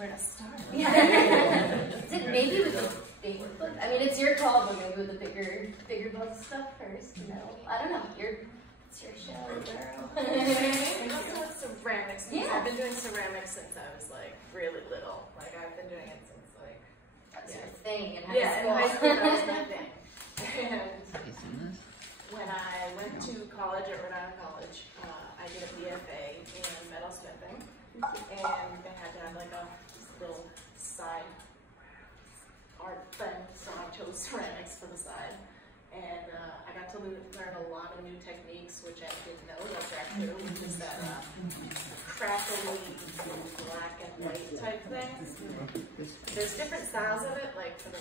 where to start. Yeah. Is it maybe with the big book? I mean, it's your call, but maybe with the bigger book stuff first. You know, I don't know. It's your show, girl. With ceramics. Yeah. I've been doing ceramics since I was like really little. Like I've been doing it since like that's your thing in high in school. high school that was my thing. And when I went to college at Rhode Island College, I did a BFA in metal smithing, and they had to have like a little side art thing, so I chose ceramics for the side. And I got to learn a lot of new techniques, which I didn't know that they're actually, which is that crackly black and white type thing. There's different styles of it, like for the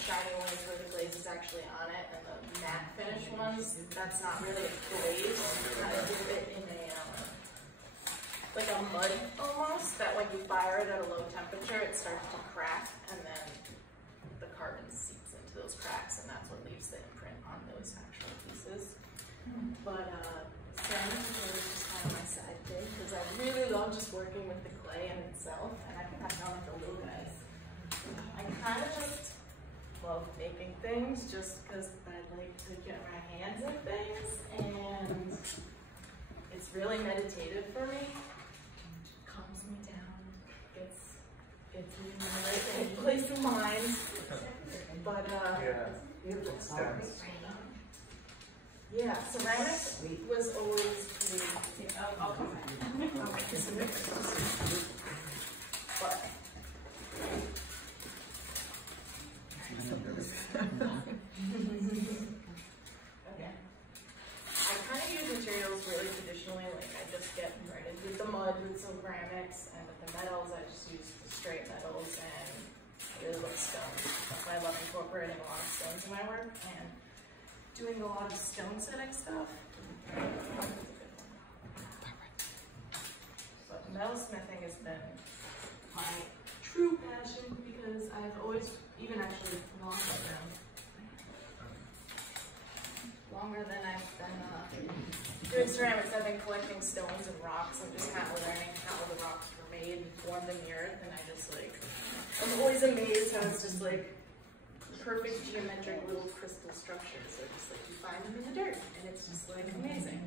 shiny ones where the glaze is actually on it, and the matte finish ones, that's not really a glaze. You kind of do it in a, like a mud almost, that when you fire it at a low temperature, it starts to crack, and then the carbon seeps into those cracks, and that's what leaves the imprint on those actual pieces. But ceramics is really just kind of my side thing, because I really love just working with the clay in itself, and I can pass on like the little guys. I kind of just love making things just because I like to get my hands in things, and it's really meditative for me. Calms me down, gets me in the right place of mind. But yeah, ceramics was always pretty. I'll come back. But okay. I kind of use materials really traditionally, like I just get right into the mud with some ceramics, and with the metals, I just use the straight metals and really love stones. That's why I love incorporating a lot of stones in my work and doing a lot of stone setting stuff. But metalsmithing has been my true passion because I've always, even actually longer than I've been doing ceramics, I've been collecting stones and rocks and just kind of learning how the rocks were made and formed in the earth, and I just like, I'm always amazed how it's just like perfect geometric little crystal structures. So just like you find them in the dirt, and it's just like amazing.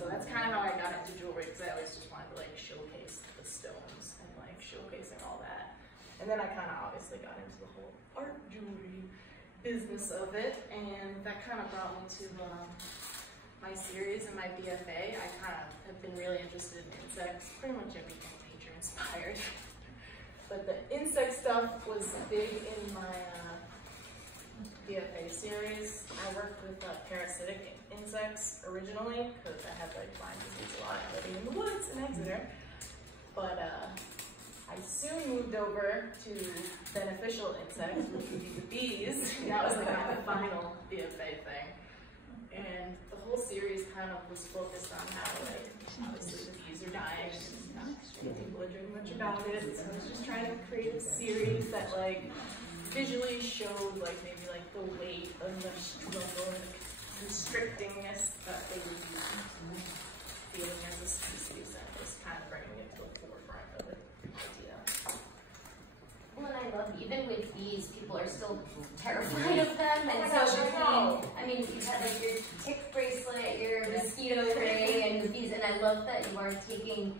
So that's kind of how I got into jewelry, because I always just wanted to like showcase the stones and like showcasing all that. And then I kind of obviously got into the whole art jewelry business of it, and that kind of brought me to my series and my BFA. I kind of have been really interested in insects, pretty much everything nature inspired. But the insect stuff was big in my BFA series. I worked with parasitic insects originally, because I had like Lyme disease a lot living in the woods in Exeter. But I soon moved over to beneficial insects, which would be the bees. That was like my final BFA thing. And the whole series kind of was focused on how, like, obviously the bees are dying and not people are doing much about it. So I was just trying to create a series that like visually showed like maybe like the weight of the struggle and the constrictingness that they would be feeling as a species, and just kind of bringing it to the forefront of the idea. Well, and I love, even with bees, people are still terrified of them, and so I mean, you've had like your tick bracelet, your mosquito ray, and the bees, and I love that you are taking,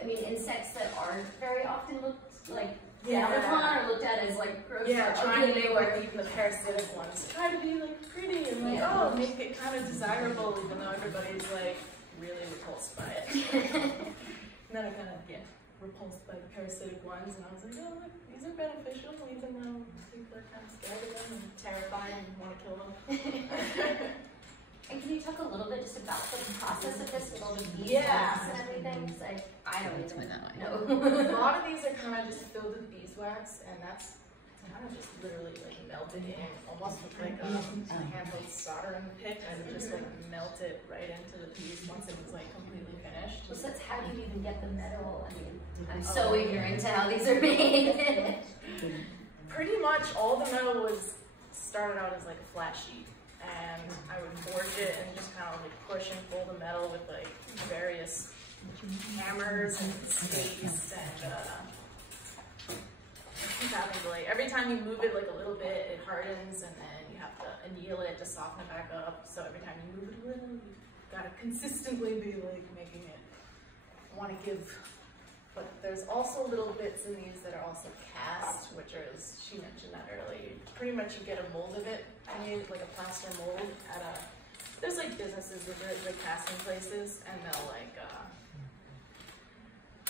I mean, insects that aren't very often looked like down upon or looked at as like gross. Yeah, trying to make like even the parasitic ones try to be like pretty and like oh, make it kind of desirable, even though everybody's like really repulsed by it. And then I kind of get repulsed by the parasitic ones, and I was like, oh, look, these are beneficial, even though people are kind of scared of them and terrified and want to kill them. And can you talk a little bit just about the process of this with all the beeswax and everything? Because I don't even know. A lot of these are kind of just filled with beeswax, and that's kind of just literally like melted in, almost with like a handheld soldering pick, and just like melt it right into the piece once it was like completely finished. So that's how do you even get the metal? I mean, I'm so ignorant to how these are made. Pretty much all the metal was started out as like a flat sheet, and I would forge it and just kind of like push and pull the metal with like various hammers and stakes and keep having to like, every time you move it like a little bit, it hardens, and then you have to anneal it to soften it back up. So every time you move it a little, you gotta consistently be like making it want to give. But there's also little bits in these that are also cast, which are, as she mentioned that earlier, pretty much you get a mold of it, and you like a plaster mold at a, there's like businesses that do like casting places, and they'll like,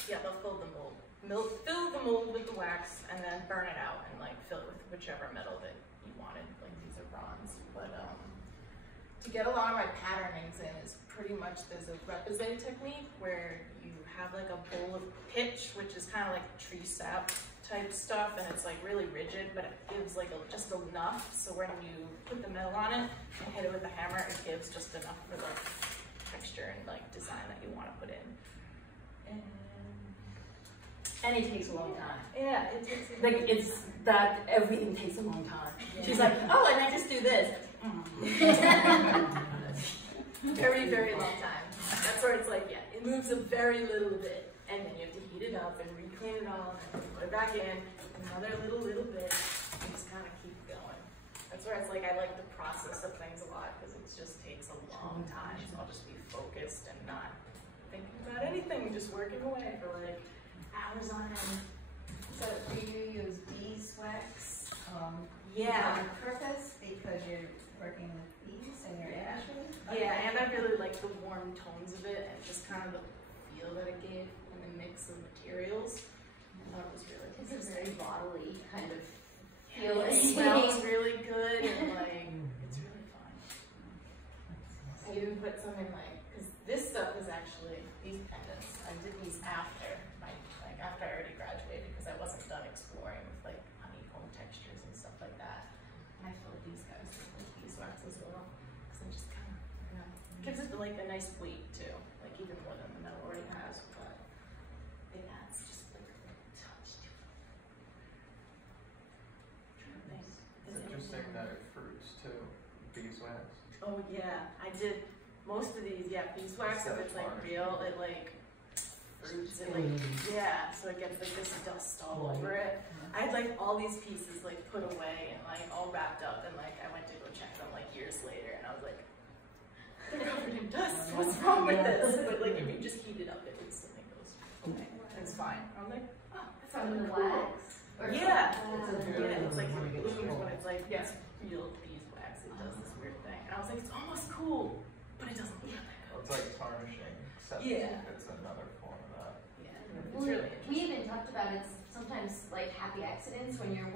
yeah, they'll fill the mold with the wax, and then burn it out and like fill it with whichever metal that you wanted. Like these are bronze, but to get a lot of my patternings in is pretty much, there's a repoussé technique where you have like a bowl of pitch, which is kind of like tree sap type stuff, and it's like really rigid, but it gives like just enough, so when you put the metal on it and hit it with a hammer, it gives just enough for the texture and like design that you want to put in. And it takes a long time. Yeah, it takes like it's that everything takes a long time. Yeah. She's like, oh, and I just do this. Very, very long time. That's where it's like, yeah, it moves a very little bit, and then you have to heat it up and reclean it all, and put it back in, another little bit, and just kind of keep going. That's where it's like, I like the process of things a lot, because it just takes a long time, so I'll just be focused and not thinking about anything, just working away for like hours on end. So do you use beeswax yeah, on purpose because you're working with bees and you're actually? Yeah, and I really like the warm tones of it and just kind of the feel that it gave and the mix of materials. I thought it was really good. It's a very bodily kind of feel. feeling. It smells really good, and like it's really fun. I even put some in like, because this stuff is actually, these pendants, I did these after after I already graduated, because I wasn't done exploring with like honeycomb textures and stuff like that. And I filled these guys with beeswax as well, because it just kind of, you know, gives it like a nice weight too, like even more than the metal already has, but it adds just like a little touch to it. It's interesting that it fruits too, beeswax. Oh yeah, I did most of these, yeah, beeswax, if it's like real, it like fruits and like, yeah, so it gets like this dust all over it. I had like all these pieces like put away and like all wrapped up, and like I went to go check them like years later, and I was like, they're covered in dust, what's wrong with this? But like if you just heat it up, it instantly goes away. It's fine. I was like, oh, that's From the cool. wax? Yeah, it's like it blooms when it's like, yes, real beeswax, it does this weird thing. And I was like, it's almost cool, but it doesn't look that cool. It's like tarnishing, except it's another form of that. Yeah, Well, it's really we interesting. even talked about it's sometimes like happy accidents when you're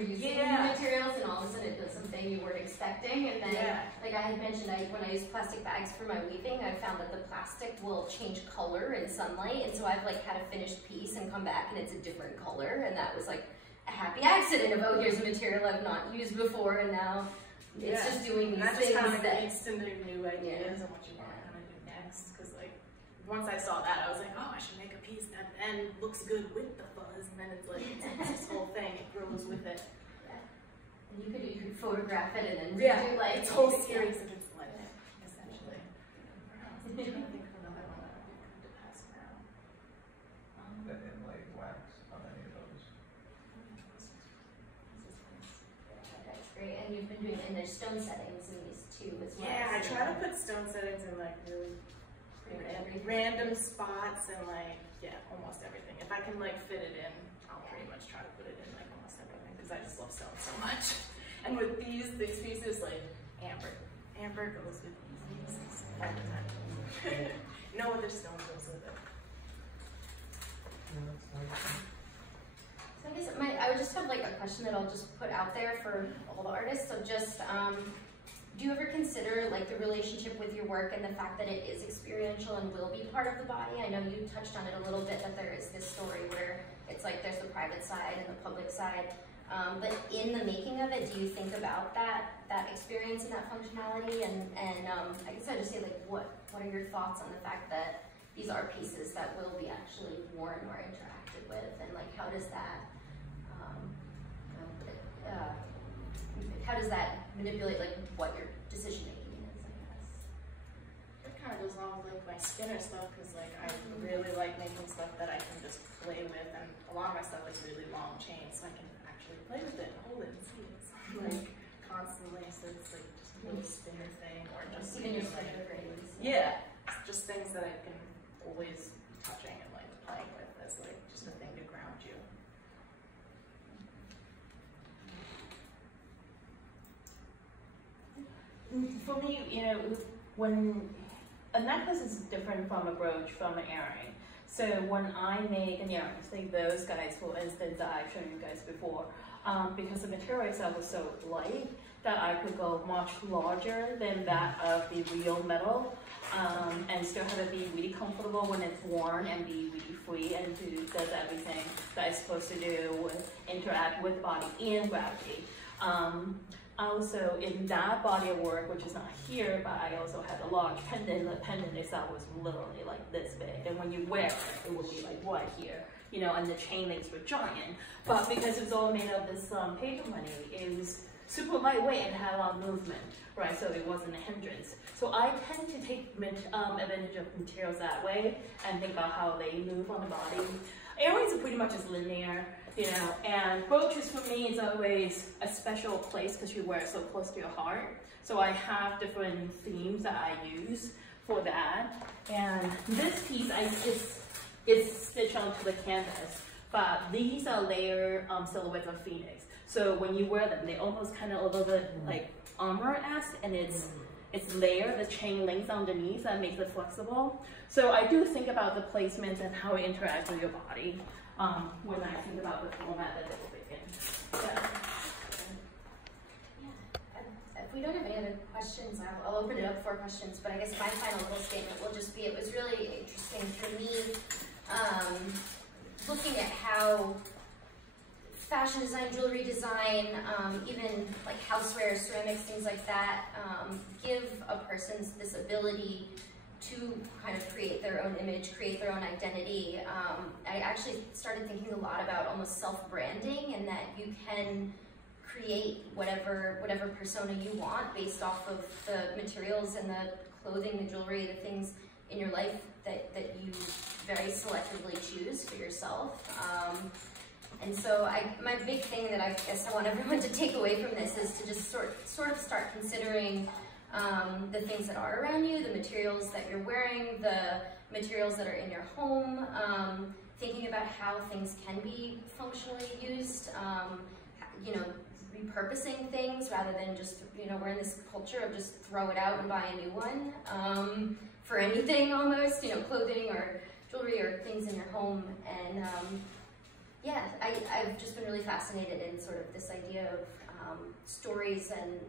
using new materials and all of a sudden it does something you weren't expecting, and then like I had mentioned, when I use plastic bags for my weaving, I found that the plastic will change color in sunlight, and so I've like had a finished piece and come back and it's a different color, and that was like a happy accident of, oh, here's a material I've not used before, and now it's just doing these things kind of that leads to new ideas on what you want to kind of do next. Because like once I saw that, I was like, oh, I should make a piece that then looks good with the fuzz, and then it's like it's this whole thing. It grows with it. and you could photograph it and then do like it's whole series of just let it essentially. I'm trying to think of another one that I could come to pass now. The inlaid wax on any of those. That's great, and you've been doing, and there's stone settings in these too as well. Yeah, I try to put stone settings in like really random spots and like, yeah, almost everything. If I can like fit it in, I'll pretty much try to put it in like almost everything, because I just love stone so much. And with these pieces, like amber goes with these pieces all the time. No other stone goes with it. So I guess I would just have like a question that I'll just put out there for all the artists. So just, do you ever consider like the relationship with your work and the fact that it is experiential and will be part of the body? I know you touched on it a little bit, that there is this story where it's like there's the private side and the public side. But in the making of it, do you think about that experience and that functionality? And I guess I just say, like, what are your thoughts on the fact that these are pieces that will be actually worn or interacted with, and like how does that manipulate like what your decision making is? I guess it kind of goes along with like my Skinner stuff, because like I really like making stuff that I can just play with, and a lot of my stuff is really long chain, so I can play with it, hold it, and see it. Like constantly, so it's like just a little spinner thing, or just even your sweater braids. yeah, just things that I can always be touching and like playing with as like just a thing to ground you. For me, you know, when a necklace is different from a brooch, from an earring. So when I make an earring, like those guys, for instance, that I've shown you guys before, because the material itself was so light that I could go much larger than that of the real metal, and still have it be really comfortable when it's worn and be really free and does everything that it's supposed to do, interact with body and gravity. Also, in that body of work, which is not here, but I also had a large pendant. The pendant itself was literally like this big, and when you wear it, it would be like right here, you know, and the chain links were giant. But because it's all made of this paper money, it was super lightweight and had a lot of movement, right? So it wasn't a hindrance. So I tend to take advantage of materials that way and think about how they move on the body. Earrings are pretty much just linear, you know, and brooches for me is always a special place because you wear it so close to your heart. So I have different themes that I use for that. And this piece, it's stitched onto the canvas, but these are layered silhouettes of Phoenix. So when you wear them, they almost kind of a little bit like armor-esque, and it's layered, the chain links underneath that makes it flexible. So I do think about the placements and how it interacts with your body when I think about the format that it will be in. Yeah. If we don't have any other questions, I'll open it up for questions, but I guess my final little statement will just be, it was really interesting for me looking at how fashion design, jewelry design, even like houseware, ceramics, things like that, give a person this ability to kind of create their own image, create their own identity. I actually started thinking a lot about almost self-branding, and that you can create whatever persona you want based off of the materials and the clothing, the jewelry, the things in your life that you very selectively choose for yourself. And so my big thing that I guess I want everyone to take away from this is to just sort of start considering the things that are around you, the materials that you're wearing, the materials that are in your home, thinking about how things can be functionally used, you know, repurposing things rather than just, you know, we're in this culture of just throw it out and buy a new one for anything almost, you know, clothing or jewelry or things in your home. And yeah, I've just been really fascinated in sort of this idea of stories and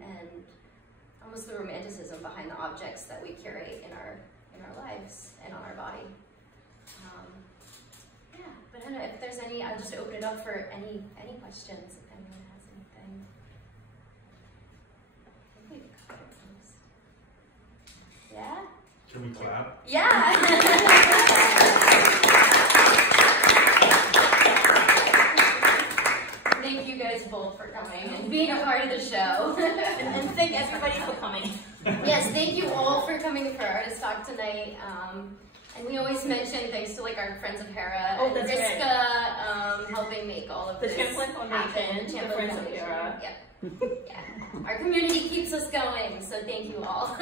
almost the romanticism behind the objects that we curate in our lives and on our body. Yeah, but I don't know if there's any. I'll just open it up for any questions if anyone has anything. I think we've covered most. Yeah. Can we clap? Yeah. Thank you guys both for coming and being a part of the show. And thank everybody for coming. Yes, thank you all for coming for Artist Talk tonight. And we always mention thanks to like our friends of Hera and Riska helping make all of this happen. The friends of Hera. Yeah. Yeah. Our community keeps us going, so thank you all.